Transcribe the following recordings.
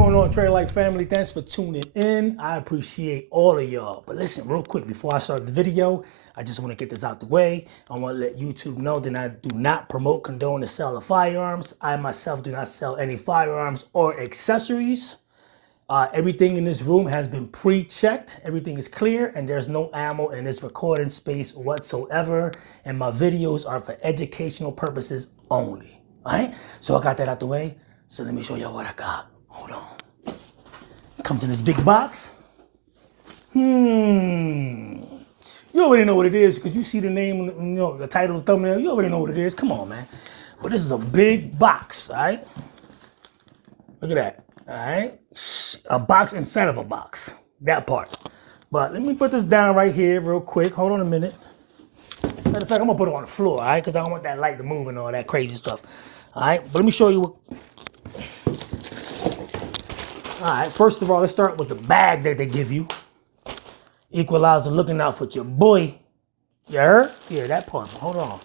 going on, Trade Life family? Thanks for tuning in. I appreciate all of y'all. But listen, real quick, before I start the video, I just want to get this out the way. I want to let YouTube know that I do not promote, condone the sale of firearms. I myself do not sell any firearms or accessories. Everything in this room has been pre-checked. Everything is clear, and there's no ammo in this recording space whatsoever. And my videos are for educational purposes only. All right? So I got that out the way. So let me show y'all what I got. Hold on. It comes in this big box. You already know what it is because you see the name, you know, the title, the thumbnail. You already know what it is. Come on, man. But this is a big box, all right? Look at that, all right? A box inside of a box, that part. But let me put this down right here real quick. Hold on a minute. Matter of fact, I'm gonna put it on the floor, all right? Because I don't want that light to move and all that crazy stuff, all right? But let me show you what. All right, first of all, let's start with the bag that they give you. Equalizer looking out for your boy. You heard? Yeah, that part. Hold on.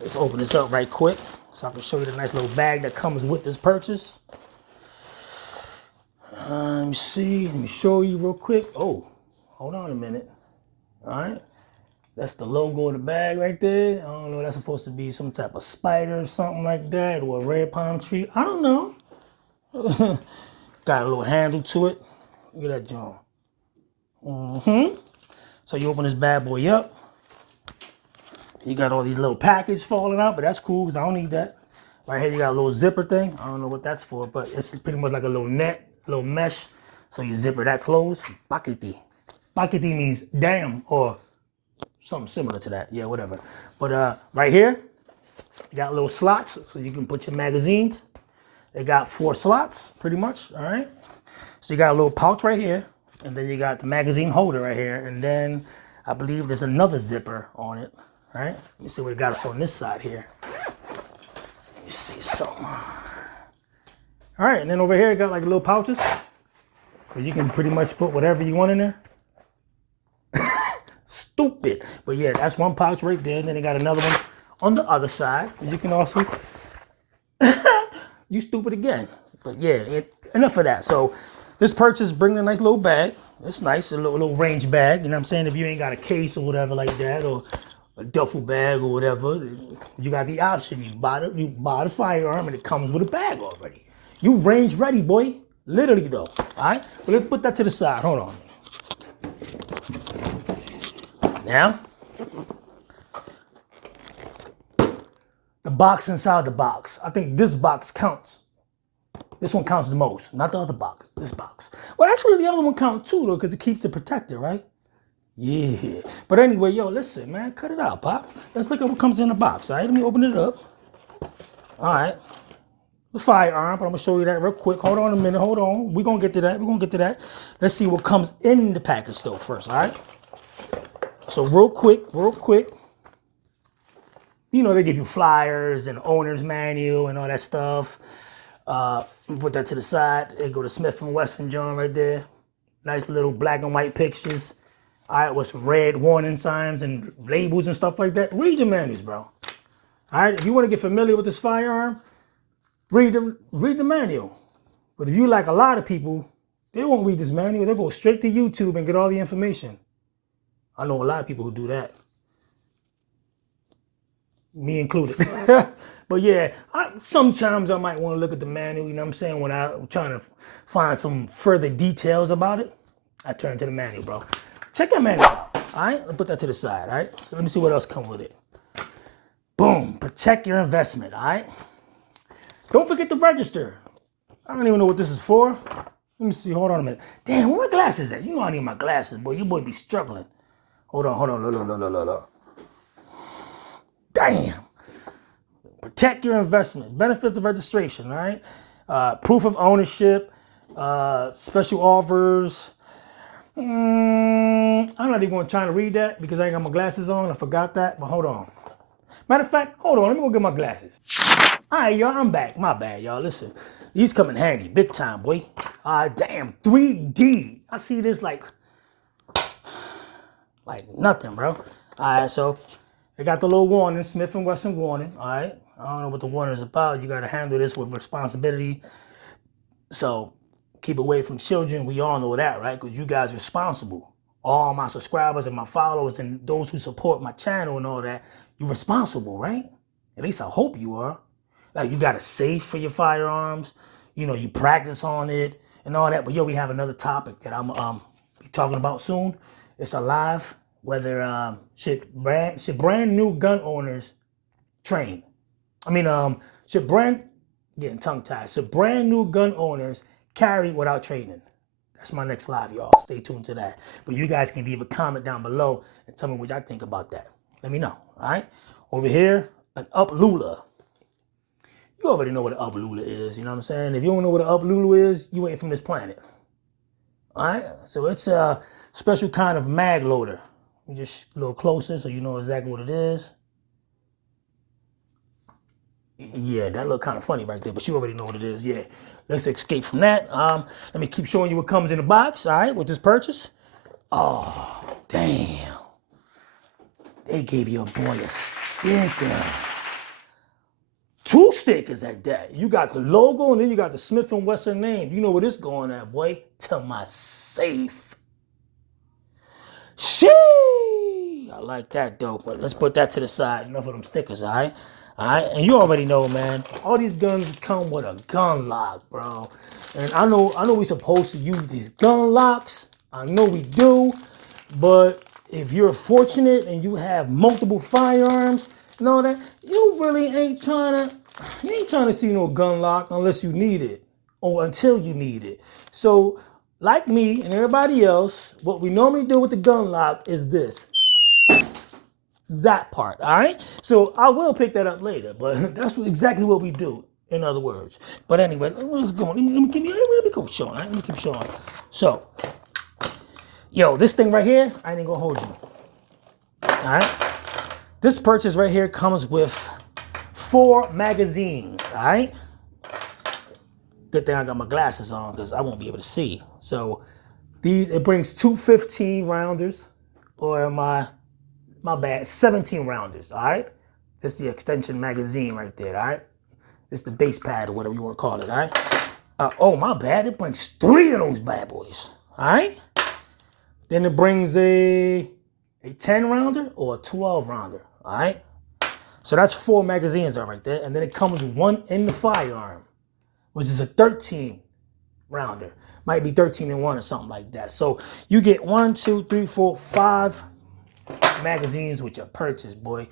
Let's open this up right quick so I can show you the nice little bag that comes with this purchase. Let me see. Let me show you real quick. Oh, hold on a minute. All right. That's the logo of the bag right there. I don't know. That's supposed to be some type of spider or something like that, or a red palm tree. I don't know. Got a little handle to it. Look at that joint. So you open this bad boy up. You got all these little packets falling out, but that's cool because I don't need that. Right here you got a little zipper thing. I don't know what that's for, but it's pretty much like a little net, a little mesh. So you zipper that closed. Pakiti. Pakiti means damn or something similar to that. Yeah, whatever. But right here, you got little slots so you can put your magazines. They got 4 slots, pretty much, all right? So you got a little pouch right here, and then you got the magazine holder right here, and then I believe there's another zipper on it, right? Let me see what it got us on this side here. Let me see something. All right, and then over here, it got like little pouches, so you can pretty much put whatever you want in there. Stupid. But yeah, that's one pouch right there, and then they got another one on the other side. So you can also... You stupid again. But yeah, enough of that. So this purchase bringing a nice little bag. It's nice, a little range bag. You know what I'm saying? If you ain't got a case or whatever like that, or a duffel bag or whatever, you got the option. You buy the firearm and it comes with a bag already. You range ready, boy. Literally though. All right? But let's put that to the side. Hold on. Now, the box inside the box. I think this box counts. This one counts the most, not the other box, this box. Well, actually, the other one counts too, though, because it keeps it protected, right? Yeah. But anyway, yo, listen, man, cut it out, Pop. Let's look at what comes in the box, all right? Let me open it up. All right. The firearm, but I'm going to show you that real quick. Hold on a minute. Hold on. We're going to get to that. We're going to get to that. Let's see what comes in the package, though, first, all right? So real quick. You know, they give you flyers and owner's manual and all that stuff. Put that to the side. They go to Smith & Wesson John right there. Nice little black and white pictures. All right, with some red warning signs and labels and stuff like that. Read your manuals, bro. All right, if you want to get familiar with this firearm, read the manual. But if you like a lot of people, they won't read this manual. They'll go straight to YouTube and get all the information. I know a lot of people who do that. Me included. But yeah, sometimes I might want to look at the manual, you know what I'm saying? When I'm trying to find some further details about it, I turn to the manual, bro. Check that manual out, all right? I'll put that to the side, all right? So let me see what else comes with it. Boom, protect your investment, all right? Don't forget to register. I don't even know what this is for. Let me see, hold on a minute. Damn, where my glasses at? You know I need my glasses, boy. Your boy be struggling. Hold on, look. Damn. Protect your investment. Benefits of registration, all right? Proof of ownership, special offers. I'm not even going to try to read that because I ain't got my glasses on. I forgot that, but hold on. Matter of fact, hold on. Let me go get my glasses. All right, y'all, I'm back. My bad, y'all. Listen, these come in handy. Big time, boy. Damn, 3D. I see this like nothing, bro. All right, so they got the little warning, Smith & Wesson warning, all right? I don't know what the warning is about. You got to handle this with responsibility. So Keep away from children. We all know that, right? Because you guys are responsible. All my subscribers and my followers and those who support my channel and all that, you're responsible, right? At least I hope you are. Like, you got a safe for your firearms. You know, you practice on it and all that. But yo, we have another topic that I'm be talking about soon. It's a live. Whether should brand new gun owners train? I mean, getting tongue tied. Should brand new gun owners carry without training? That's my next live, y'all. Stay tuned to that. But you guys can leave a comment down below and tell me what y'all think about that. Let me know, all right? Over here, an up-lula. You already know what an up-lula is, you know what I'm saying? If you don't know what an up-lula is, you ain't from this planet. All right? So it's a special kind of mag loader. Just a little closer so you know exactly what it is. Yeah, that look kind of funny right there, but you already know what it is. Yeah, let's escape from that. Let me keep showing you what comes in the box, all right, with this purchase. Oh, damn. They gave your boy a sticker. 2 stickers at that. You got the logo and then you got the Smith & Wesson name. You know where this going at, boy? To my safe. Sheesh. I like that, though, but let's put that to the side. Enough of them stickers, all right? All right, and you already know, man, all these guns come with a gun lock, bro. And I know we're supposed to use these gun locks. I know we do, but if you're fortunate and you have multiple firearms and all that, you really ain't trying to see no gun lock unless you need it or until you need it. So, like me and everybody else, what we normally do with the gun lock is this. That part, all right? So I will pick that up later, but that's exactly what we do, in other words. But anyway, let's go. Let me keep showing, all right? Let me keep showing. So, yo, this thing right here, I ain't gonna hold you, all right? This purchase right here comes with 4 magazines, all right? Good thing I got my glasses on because I won't be able to see. So, it brings 2 15 rounders, or my bad, 17 rounders, all right? This is the extension magazine right there, all right? This is the base pad or whatever you want to call it, all right? Oh, my bad, it brings 3 of those bad boys, all right? Then it brings a 10 rounder or a 12 rounder, all right? So that's 4 magazines right there. And then it comes with 1 in the firearm, which is a 13 rounder. Might be 13 in 1 or something like that. So you get 1, 2, 3, 4, 5 magazines with your purchase, boy.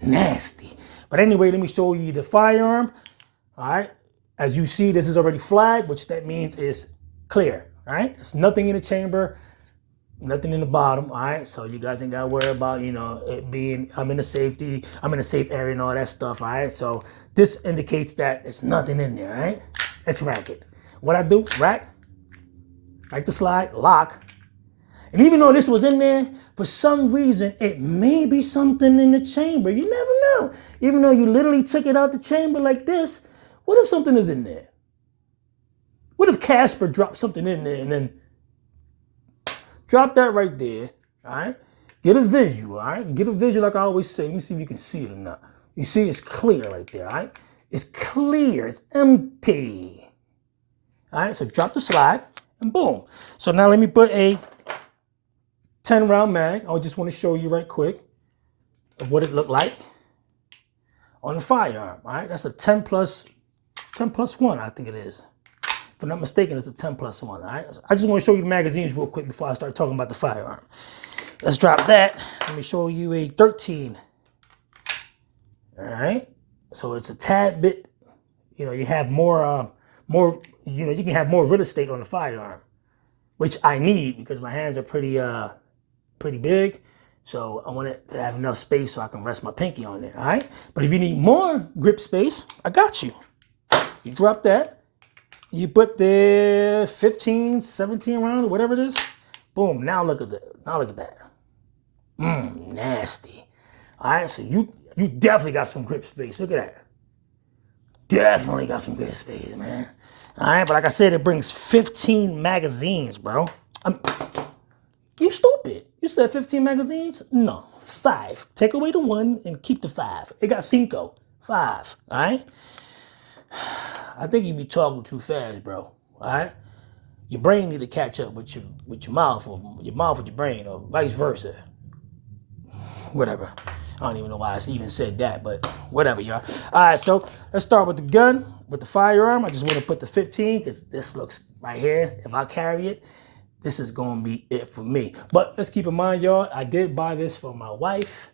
Nasty. But anyway, let me show you the firearm. All right. As you see, this is already flagged, which that means is clear. All right. There's nothing in the chamber, nothing in the bottom. All right. So you guys ain't got to worry about, you know, it being, I'm in a safe area and all that stuff. All right. So this indicates that there's nothing in there. All right. Let's rack it. What I do, rack the slide, lock. And even though this was in there, for some reason, it may be something in the chamber. You never know. Even though you literally took it out the chamber like this, what if something is in there? What if Casper dropped something in there and then drop that right there, all right? Get a visual, all right? Get a visual like I always say. Let me see if you can see it or not. You see it's clear right there, all right? It's clear, it's empty. All right, so drop the slide and boom. So now let me put a 10 round mag. I just want to show you right quick of what it looked like on the firearm. All right, that's a 10 plus 1, I think it is. If I'm not mistaken, it's a 10 plus 1. All right, I just want to show you the magazines real quick before I start talking about the firearm. Let's drop that. Let me show you a 13. All right, so it's a tad bit. You know, you have more. You know, you can have more real estate on the firearm, which I need because my hands are pretty big. So I want it to have enough space so I can rest my pinky on there, all right? But if you need more grip space, I got you. You drop that, you put the 15, 17 round, or whatever it is. Boom, now look at that. Now look at that. Nasty. All right, so you definitely got some grip space. Look at that. Definitely got some grip space, man. All right, but like I said, it brings 15 magazines, bro. You stupid. You said 15 magazines? No, 5. Take away the 1 and keep the 5. It got 5. All right? I think you be talking too fast, bro. All right? your brain need to catch up with your mouth, or your mouth with your brain, or vice versa. Whatever. I don't even know why I even said that, but whatever, y'all. All right, so let's start with the gun, with the firearm. I just want to put the 15 because this looks right here. If I carry it, this is going to be it for me. But let's keep in mind, y'all, I did buy this for my wife.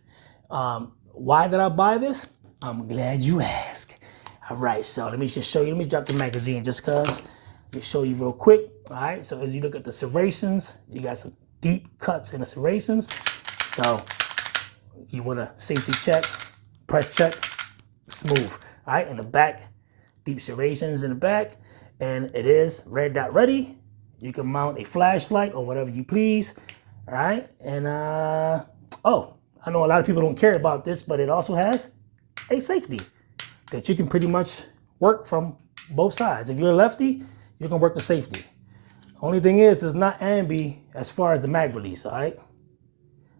Why did I buy this? I'm glad you asked. All right, so let me just show you. Let me drop the magazine just because. Let me show you real quick. All right, so as you look at the serrations, you got some deep cuts in the serrations. So you want to safety check, press check, smooth. All right, in the back, deep serrations in the back, and it is red dot ready. You can mount a flashlight or whatever you please. All right, and oh, I know a lot of people don't care about this, but it also has a safety that you can pretty much work from both sides. If you're a lefty, you can work the safety. Only thing is, it's not ambi as far as the mag release, all right?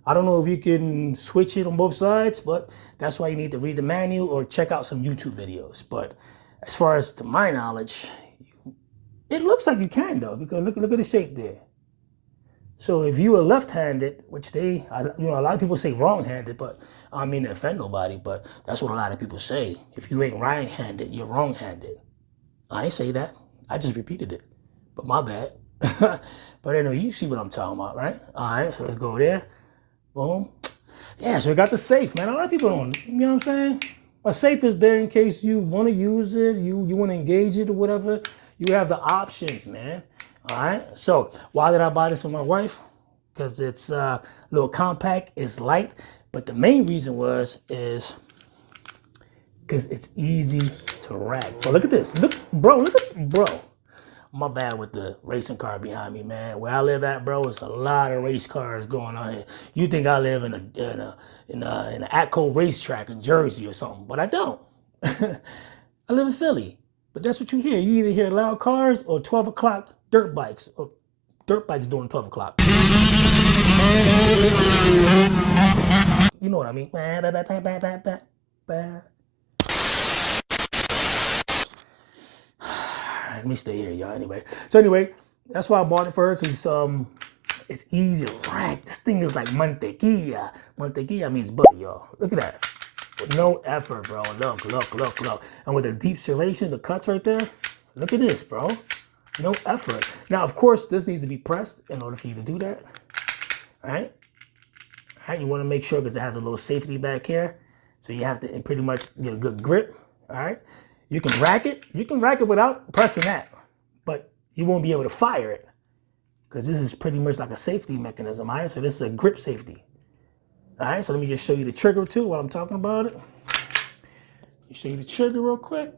I don't know if you can switch it on both sides, but that's why you need to read the manual or check out some YouTube videos. But as far as to my knowledge, it looks like you can though, because look at the shape there. So if you are left-handed, which a lot of people say wrong-handed, but I don't mean to offend nobody, but that's what a lot of people say. If you ain't right-handed, you're wrong-handed. I ain't say that. I just repeated it, but my bad. But anyway, you see what I'm talking about, right? All right, so let's go there. Boom. Yeah, so we got the safe, man. A lot of people don't, you know what I'm saying? A safe is there in case you want to use it, you want to engage it or whatever. You have the options, man. All right. So why did I buy this for my wife? Because it's a little compact, it's light. But the main reason is because it's easy to rack. But look at this. Look, bro. My bad with the racing car behind me, man. Where I live at, bro, it's a lot of race cars going on here. You think I live in an Atco racetrack in Jersey or something, but I don't. I live in Philly. But that's what you hear. You either hear loud cars or 12 o'clock dirt bikes. Or dirt bikes doing 12 o'clock. You know what I mean? Let me stay here, y'all. Anyway, that's why I bought it for her, because it's easy to rack. This thing is like mantequilla. Mantequilla means butter, y'all. Look at that. With no effort, bro. Look. And with the deep serration, the cuts right there, look at this, bro. No effort. Now, of course, this needs to be pressed in order for you to do that. All right? All right, you want to make sure, because it has a little safety back here. So you have to pretty much get a good grip. All right? You can rack it. You can rack it without pressing that. But you won't be able to fire it, because this is pretty much like a safety mechanism. All right? So this is a grip safety. All right, so let me just show you the trigger too while I'm talking about it. Show you the trigger real quick.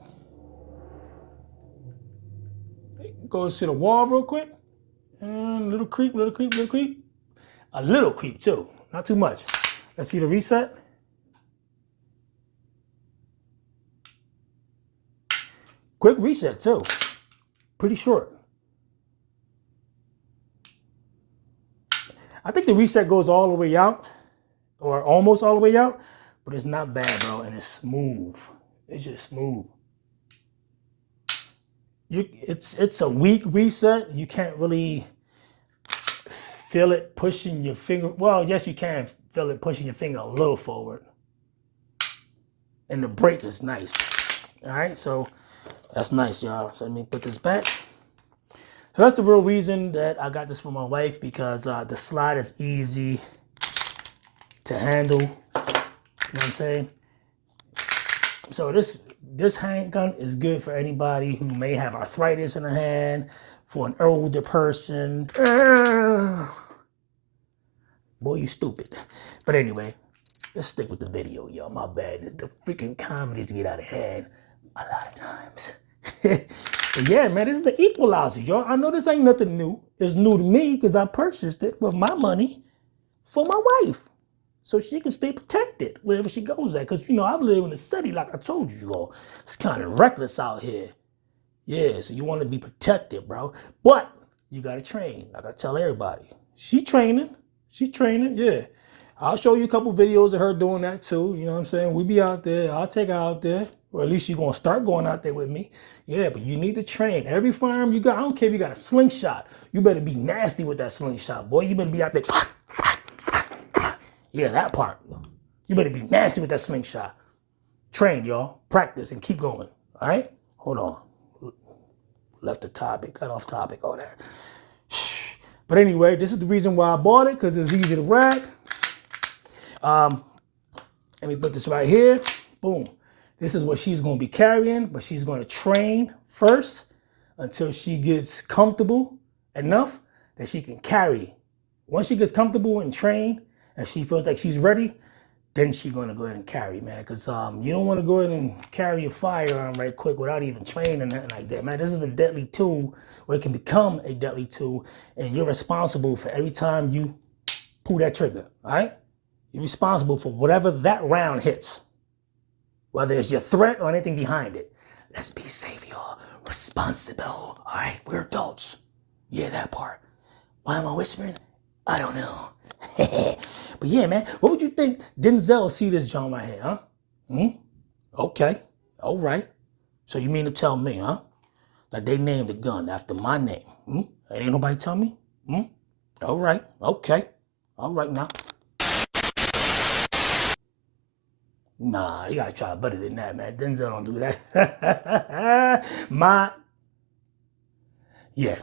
Goes to the wall real quick. And little creep. A little creep too, not too much. Let's see the reset. Quick reset too, pretty short. I think the reset goes all the way out, or almost all the way out, but it's not bad, bro, and it's smooth. It's just smooth. It's a weak reset. You can't really feel it pushing your finger. Well, yes, you can feel it pushing your finger a little forward. And the brake is nice. All right, so that's nice, y'all. So let me put this back. So that's the real reason that I got this for my wife, because the slide is easy to handle. You know what I'm saying? So this handgun is good for anybody who may have arthritis in their hand, for an older person. Boy, you stupid. But anyway, let's stick with the video, y'all. My bad. The freaking comedies get out of hand a lot of times. But yeah, man, this is the equalizer, y'all. I know this ain't nothing new. It's new to me because I purchased it with my money for my wife, so she can stay protected wherever she goes at. Because, you know, I live in the city, like I told you all. It's kind of reckless out here. Yeah, so you want to be protected, bro. But you got to train, like I tell everybody. She training, yeah. I'll show you a couple videos of her doing that too. You know what I'm saying? We be out there. I'll take her out there. Or at least you're going to start going out there with me. Yeah, but you need to train. Every firearm you got, I don't care if you got a slingshot. You better be nasty with that slingshot, boy. You better be out there. Yeah, that part. You better be nasty with that slingshot. Train, y'all. Practice and keep going. All right? Hold on. Left the topic, got off topic, all that. But anyway, this is the reason why I bought it, because it's easy to rack. Let me put this right here. Boom. This is what she's going to be carrying, but she's going to train first until she gets comfortable enough that she can carry. Once she gets comfortable and trained and she feels like she's ready, then she's going to go ahead and carry, man. Because you don't want to go ahead and carry a firearm right quick without even training or nothing like that, man. This is a deadly tool, or it can become a deadly tool, and you're responsible for every time you pull that trigger, all right? You're responsible for whatever that round hits, whether it's your threat or anything behind it. Let's be safe, y'all. Responsible, all right? We're adults. Yeah, that part. Why am I whispering? I don't know. But yeah, man, what would you think Denzel see this John right here, huh? Okay, all right. So you mean to tell me, huh, that they named the gun after my name? Ain't nobody tell me? All right, okay. All right now. Nah, you gotta try better than that, man. Denzel don't do that. Yeah.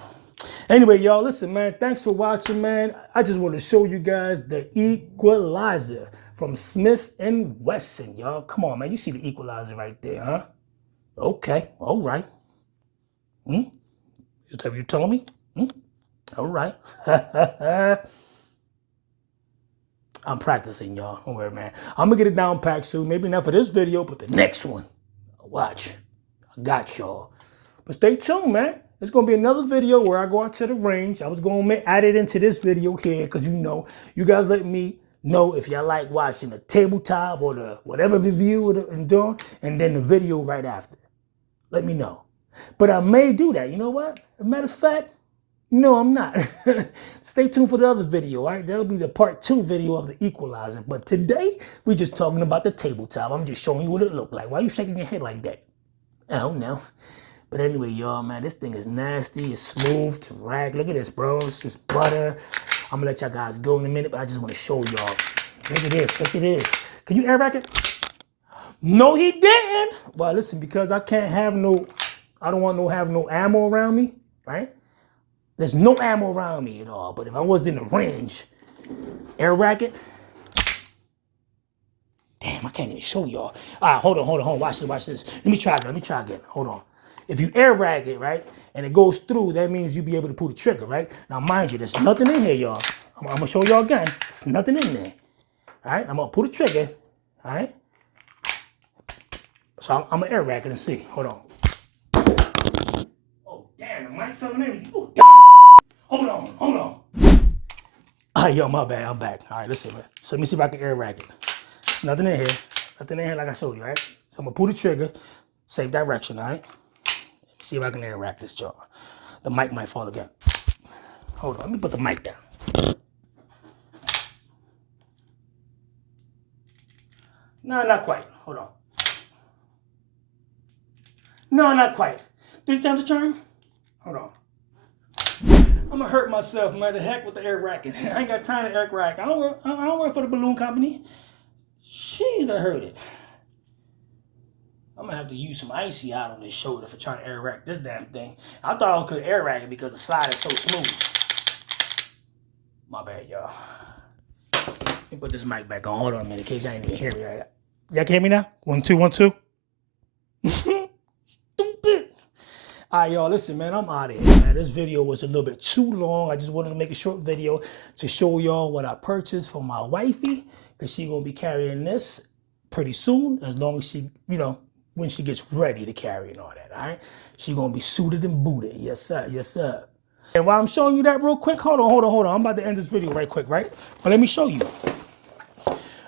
Anyway, y'all, listen, man, thanks for watching, man. I just want to show you guys the equalizer from Smith & Wesson, y'all. Come on, man. You see the equalizer right there, huh? Okay, all right. You telling me? All right. I'm practicing, y'all. Don't worry, man. I'm going to get it down packed soon. Maybe not for this video, but the next one. Watch. I got y'all. But stay tuned, man. There's going to be another video where I go out to the range. I was going to add it into this video here because, you know, you guys let me know if y'all like watching the tabletop or the whatever review I'm doing, and then the video right after. Let me know. But I may do that. You know what? As a matter of fact, no, I'm not. Stay tuned for the other video, all right? That'll be the part 2 video of the equalizer. But today, we're just talking about the tabletop. I'm just showing you what it looked like. Why are you shaking your head like that? I don't know. But anyway, y'all, man, this thing is nasty. It's smooth to rag. Look at this, bro. It's just butter. I'm going to let y'all guys go in a minute, but I just want to show y'all. Look at this. Look at this. Can you air rack it? No, he didn't. Well, listen, because I can't have I don't want to have no ammo around me, right? There's no ammo around me at all. But if I was in the range, air rack it. Damn, I can't even show y'all. All right, hold on. Watch this. Let me try again. Hold on. If you air rack it, right, and it goes through, that means you'll be able to pull the trigger, right? Now, mind you, there's nothing in here, y'all. I'm going to show y'all again. There's nothing in there. All right, I'm going to pull the trigger. All right. So I'm going to air rack it and see. Hold on. Oh, damn, the mic fell and everything. Oh, hold on. All right, yo, my bad. I'm back. All right, listen, man. So let me see if I can air rack it. There's nothing in here. Nothing in here like I showed you, right? So I'm going to pull the trigger, safe direction, all right? Let me see if I can air rack this jar. The mic might fall again. Hold on, let me put the mic down. No, not quite. Hold on. No, not quite. 3 times the charm? Hold on. I'm gonna hurt myself, man. The heck with the air racking. I ain't got time to air rack. I don't work for the balloon company. Jeez, I heard it. I'm gonna have to use some icy out on this shoulder for trying to air rack this damn thing. I thought I could air rack it because the slide is so smooth. My bad, y'all. Let me put this mic back on. Hold on a minute in case y'all ain't even hear me right. Y'all can hear me now? 1, 2, 1, 2. Stupid. All right, y'all, listen, man, I'm out of here, man. This video was a little bit too long. I just wanted to make a short video to show y'all what I purchased for my wifey, because she's going to be carrying this pretty soon, as long as she, you know, when she gets ready to carry and all that, all right? She's going to be suited and booted. Yes, sir. Yes, sir. And while I'm showing you that real quick, hold on. I'm about to end this video right quick, right? But let me show you.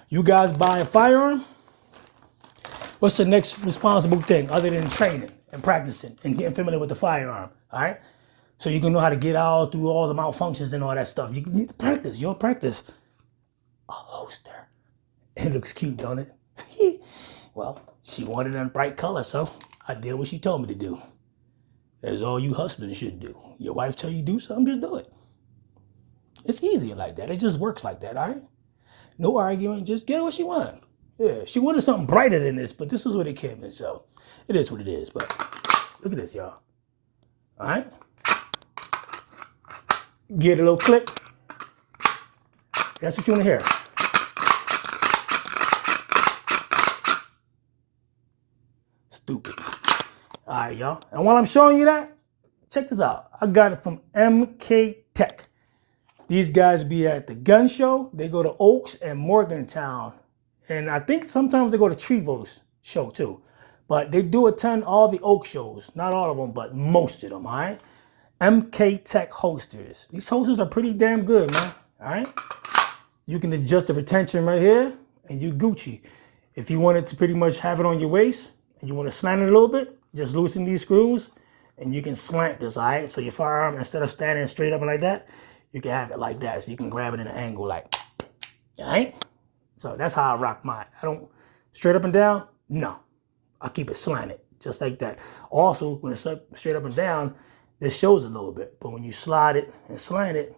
You guys buy a firearm? What's the next responsible thing other than training and practicing and getting familiar with the firearm, all right? So you can know how to get out through all the malfunctions and all that stuff. You need to practice. You'll practice. A holster. It looks cute, don't it? Well, She wanted a bright color, so I did what she told me to do. That's all you husbands should do. Your wife tell you to do something, just do it. It's easy like that. It just works like that, all right? No arguing, just get what she wanted. Yeah, she wanted something brighter than this, but this is what it came in, so it is what it is. But look at this, y'all. All right? Get a little click. That's what you want to hear. Stupid. All right, y'all. And while I'm showing you that, check this out. I got it from MK Tech. These guys be at the gun show. They go to Oaks and Morgantown. And I think sometimes they go to Trevo's show too. But they do attend all the Oak shows. Not all of them, but most of them, all right? MK Tech holsters. These holsters are pretty damn good, man, all right? You can adjust the retention right here, and you Gucci. If you wanted to pretty much have it on your waist, and you want to slant it a little bit, just loosen these screws, and you can slant this, all right? So your firearm, instead of standing straight up like that, you can have it like that, so you can grab it in an angle like, all right? So that's how I rock mine. I don't straight up and down, no. I keep it slanted, just like that. Also, when it's straight up and down, this shows a little bit. But when you slide it and slant it,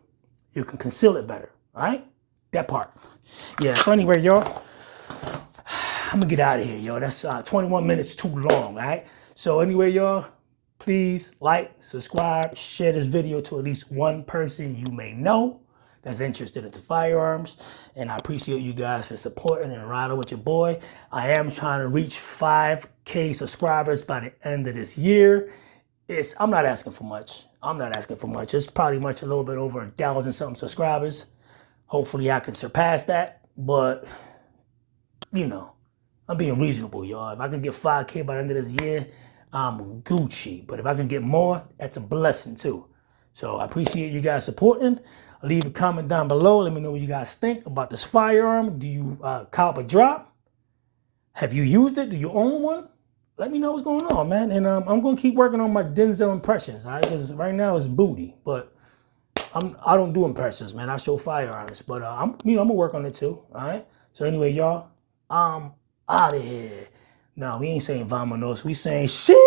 you can conceal it better, all right? That part. Yeah, so anyway, y'all, I'm gonna get out of here, yo. That's 21 minutes too long, all right? So anyway, y'all, please like, subscribe, share this video to at least one person you may know that's interested into firearms. And I appreciate you guys for supporting and riding with your boy. I am trying to reach 5K subscribers by the end of this year. I'm not asking for much. I'm not asking for much. It's probably a little bit over 1,000 something subscribers. Hopefully I can surpass that. But, you know, I'm being reasonable, y'all. If I can get 5K by the end of this year, I'm Gucci. But if I can get more, that's a blessing too. So I appreciate you guys supporting. Leave a comment down below. Let me know what you guys think about this firearm. Do you cop a drop? Have you used it? Do you own one? Let me know what's going on, man. And I'm going to keep working on my Denzel impressions, all right? Because right now it's booty. But I don't do impressions, man. I show firearms. But I'm going to work on it too, all right? So anyway, y'all, I'm out of here. No, we ain't saying vamonos. We saying shit.